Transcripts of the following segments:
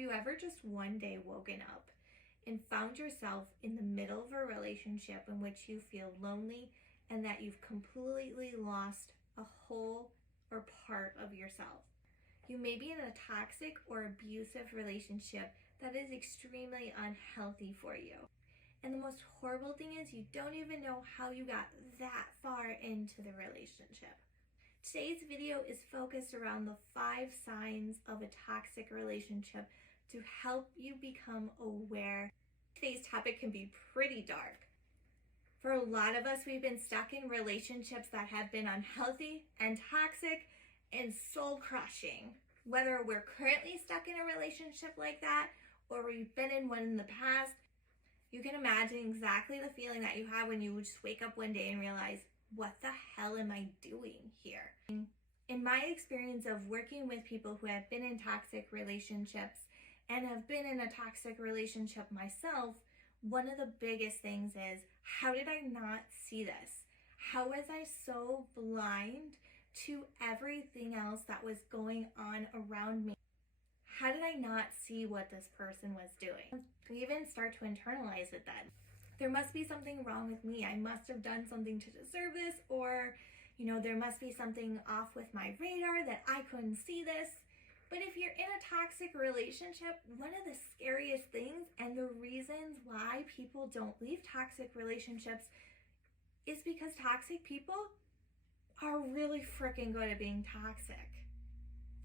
you ever just one day woken up and found yourself in the middle of a relationship in which you feel lonely and that you've completely lost a whole or part of yourself? You may be in a toxic or abusive relationship that is extremely unhealthy for you. And the most horrible thing is you don't even know how you got that far into the relationship. Today's video is focused around the 5 signs of a toxic relationship to help you become aware. Today's topic can be pretty dark. For a lot of us, we've been stuck in relationships that have been unhealthy and toxic and soul-crushing. Whether we're currently stuck in a relationship like that or we've been in one in the past, you can imagine exactly the feeling that you have when you just wake up one day and realize, what the hell am I doing here? In my experience of working with people who have been in toxic relationships and have been in a toxic relationship myself, one of the biggest things is, how did I not see this? How was I so blind to everything else that was going on around me? How did I not see what this person was doing? We even start to internalize it then. There must be something wrong with me. I must have done something to deserve this, or, there must be something off with my radar that I couldn't see this. But if you're in a toxic relationship, one of the scariest things and the reasons why people don't leave toxic relationships is because toxic people are really freaking good at being toxic.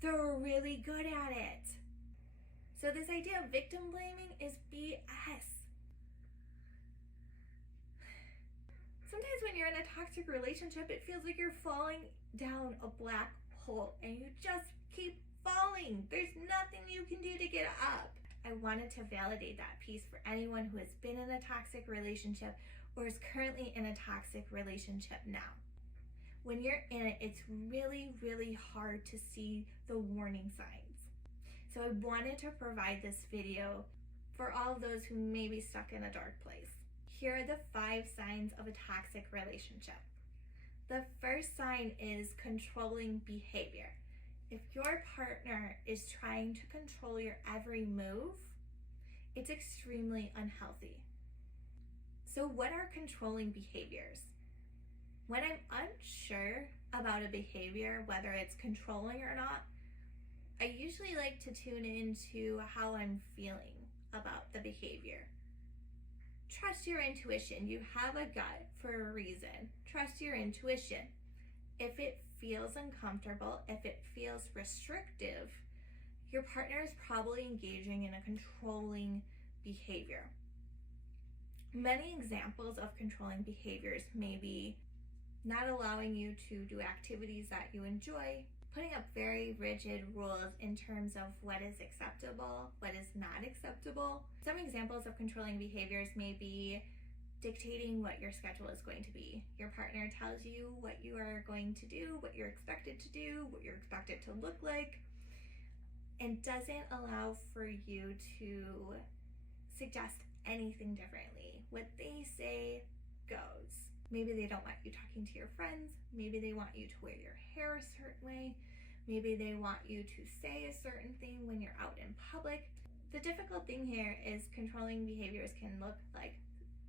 They're really good at it. So this idea of victim blaming is BS. Sometimes when you're in a toxic relationship, it feels like you're falling down a black hole and you just keep falling. There's nothing you can do to get up. I wanted to validate that piece for anyone who has been in a toxic relationship or is currently in a toxic relationship now. When you're in it, it's really, really hard to see the warning signs. So I wanted to provide this video for all of those who may be stuck in a dark place. Here are the 5 signs of a toxic relationship. The first sign is controlling behavior. If your partner is trying to control your every move, it's extremely unhealthy. So what are controlling behaviors? When I'm unsure about a behavior, whether it's controlling or not, I usually like to tune into how I'm feeling about the behavior. Trust your intuition. You have a gut for a reason. Trust your intuition. If it feels uncomfortable, if it feels restrictive, your partner is probably engaging in a controlling behavior. Many examples of controlling behaviors may be not allowing you to do activities that you enjoy, putting up very rigid rules in terms of what is acceptable, what is not acceptable. Some examples of controlling behaviors may be dictating what your schedule is going to be. Your partner tells you what you are going to do, what you're expected to do, what you're expected to look like, and doesn't allow for you to suggest anything differently. What they say goes. Maybe they don't want you talking to your friends. Maybe they want you to wear your hair a certain way. Maybe they want you to say a certain thing when you're out in public. The difficult thing here is controlling behaviors can look like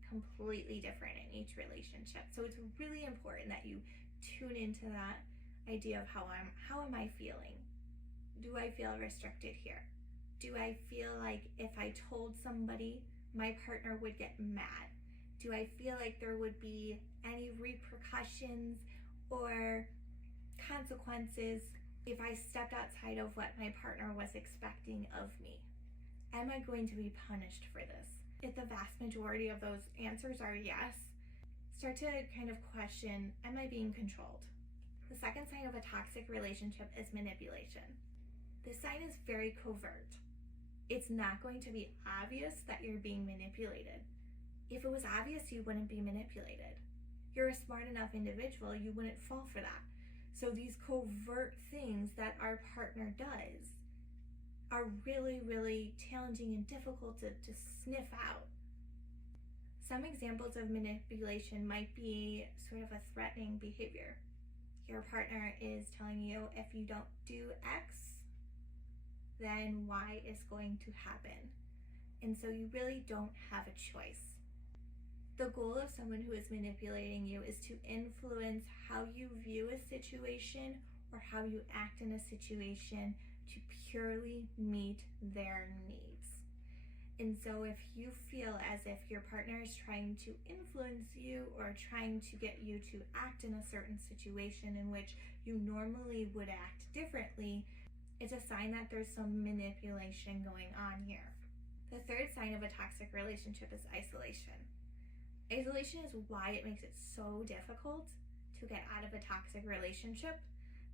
completely different in each relationship. So it's really important that you tune into that idea of how am I feeling? Do I feel restricted here? Do I feel like if I told somebody, my partner would get mad? Do I feel like there would be any repercussions or consequences if I stepped outside of what my partner was expecting of me? Am I going to be punished for this? If the vast majority of those answers are yes, start to kind of question, am I being controlled? The second sign of a toxic relationship is manipulation. This sign is very covert. It's not going to be obvious that you're being manipulated. If it was obvious, you wouldn't be manipulated. You're a smart enough individual, you wouldn't fall for that. So these covert things that our partner does are really, really challenging and difficult to sniff out. Some examples of manipulation might be sort of a threatening behavior. Your partner is telling you, if you don't do X, then Y is going to happen. And so you really don't have a choice. The goal of someone who is manipulating you is to influence how you view a situation or how you act in a situation to purely meet their needs. And so if you feel as if your partner is trying to influence you or trying to get you to act in a certain situation in which you normally would act differently, it's a sign that there's some manipulation going on here. The third sign of a toxic relationship is isolation. Isolation is why it makes it so difficult to get out of a toxic relationship,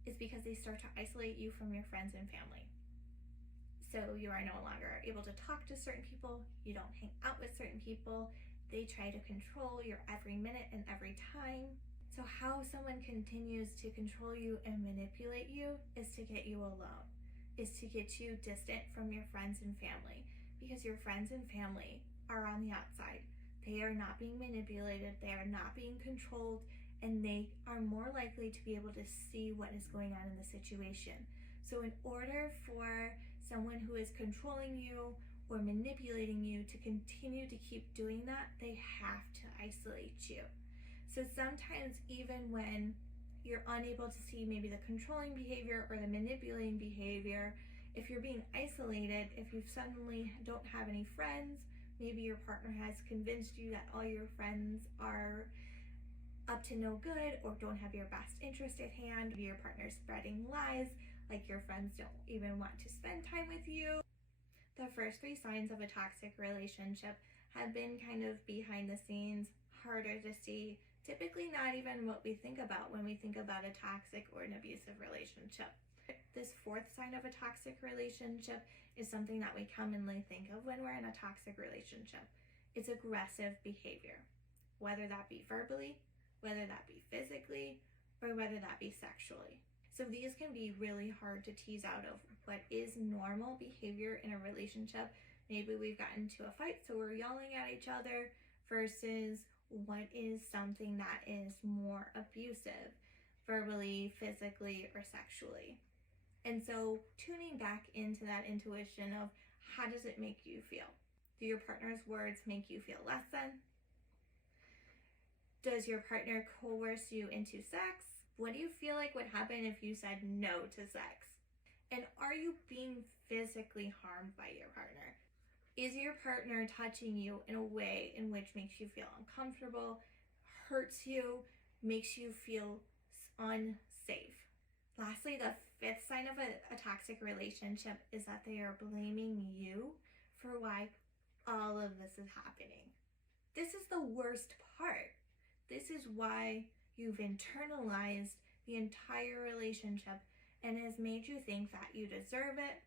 is because they start to isolate you from your friends and family. So you are no longer able to talk to certain people, you don't hang out with certain people, they try to control your every minute and every time. So how someone continues to control you and manipulate you is to get you alone, is to get you distant from your friends and family, because your friends and family are on the outside. They are not being manipulated, they are not being controlled, and they are more likely to be able to see what is going on in the situation. So in order for someone who is controlling you or manipulating you to continue to keep doing that, they have to isolate you. So sometimes even when you're unable to see maybe the controlling behavior or the manipulating behavior, if you're being isolated, if you suddenly don't have any friends, maybe your partner has convinced you that all your friends are up to no good or don't have your best interest at hand, your partner's spreading lies, like your friends don't even want to spend time with you. The first 3 signs of a toxic relationship have been kind of behind the scenes, harder to see, typically not even what we think about when we think about a toxic or an abusive relationship. This 4th sign of a toxic relationship is something that we commonly think of when we're in a toxic relationship. It's aggressive behavior, whether that be verbally, whether that be physically, or whether that be sexually. So these can be really hard to tease out of what is normal behavior in a relationship. Maybe we've gotten into a fight, so we're yelling at each other, versus what is something that is more abusive, verbally, physically, or sexually. And so tuning back into that intuition of how does it make you feel? Do your partner's words make you feel less than? Does your partner coerce you into sex? What do you feel like would happen if you said no to sex? And are you being physically harmed by your partner? Is your partner touching you in a way in which makes you feel uncomfortable, hurts you, makes you feel unsafe? Lastly, the 5th sign of a toxic relationship is that they are blaming you for why all of this is happening. This is the worst part. This is why you've internalized the entire relationship and has made you think that you deserve it,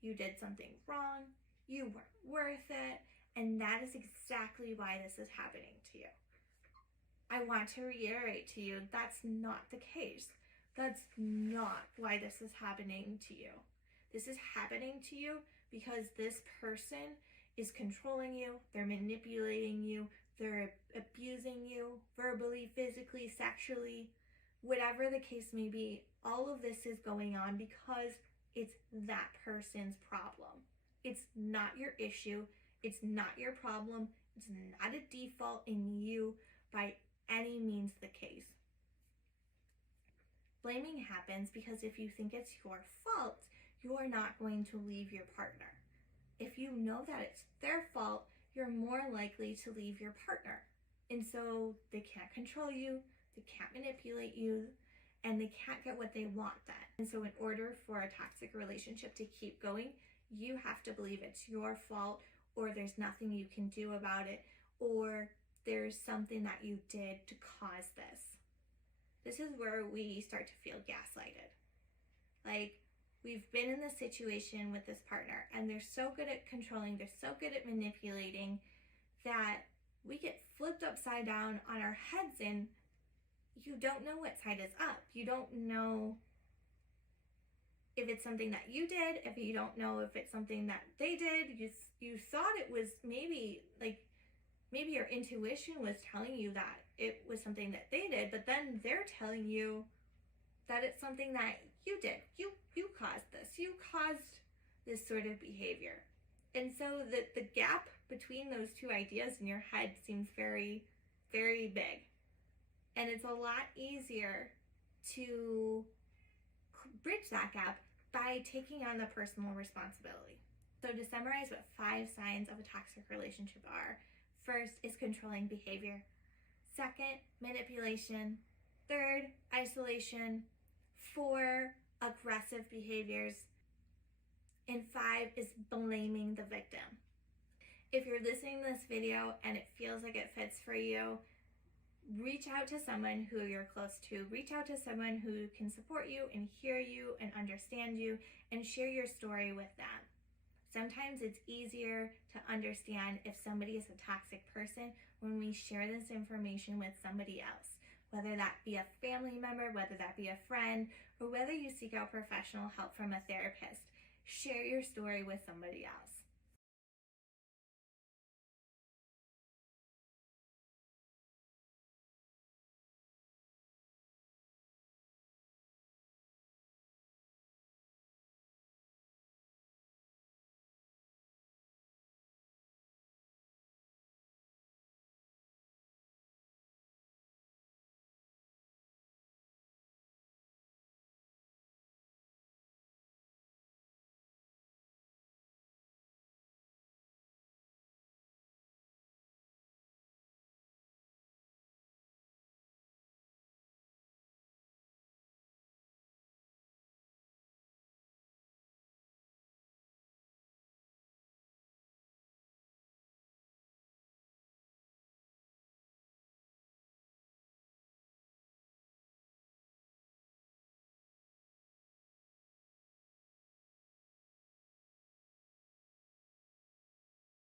you did something wrong, you weren't worth it, and that is exactly why this is happening to you. I want to reiterate to you, that's not the case. That's not why this is happening to you. This is happening to you because this person is controlling you, they're manipulating you, they're abusing you verbally, physically, sexually, whatever the case may be. All of this is going on because it's that person's problem. It's not your issue. It's not your problem. It's not a default in you by any means the case. Blaming happens because if you think it's your fault, you are not going to leave your partner. If you know that it's their fault, you're more likely to leave your partner. And so they can't control you, they can't manipulate you, and they can't get what they want then. And so in order for a toxic relationship to keep going, you have to believe it's your fault, or there's nothing you can do about it, or there's something that you did to cause this. This is where we start to feel gaslighted. Like, we've been in this situation with this partner and they're so good at controlling, they're so good at manipulating that we get flipped upside down on our heads and you don't know what side is up. You don't know if it's something that you did, if you don't know if it's something that they did. You thought it was maybe your intuition was telling you that it was something that they did, but then they're telling you that it's something that you did. You caused this. You caused this sort of behavior. And so the gap between those two ideas in your head seems very, very big. And it's a lot easier to bridge that gap by taking on the personal responsibility. So to summarize what 5 signs of a toxic relationship are: first is controlling behavior. Second, manipulation. Third, isolation. 4, aggressive behaviors. And 5 is blaming the victim. If you're listening to this video and it feels like it fits for you, reach out to someone who you're close to. Reach out to someone who can support you and hear you and understand you and share your story with them. Sometimes it's easier to understand if somebody is a toxic person when we share this information with somebody else, whether that be a family member, whether that be a friend, or whether you seek out professional help from a therapist. Share your story with somebody else.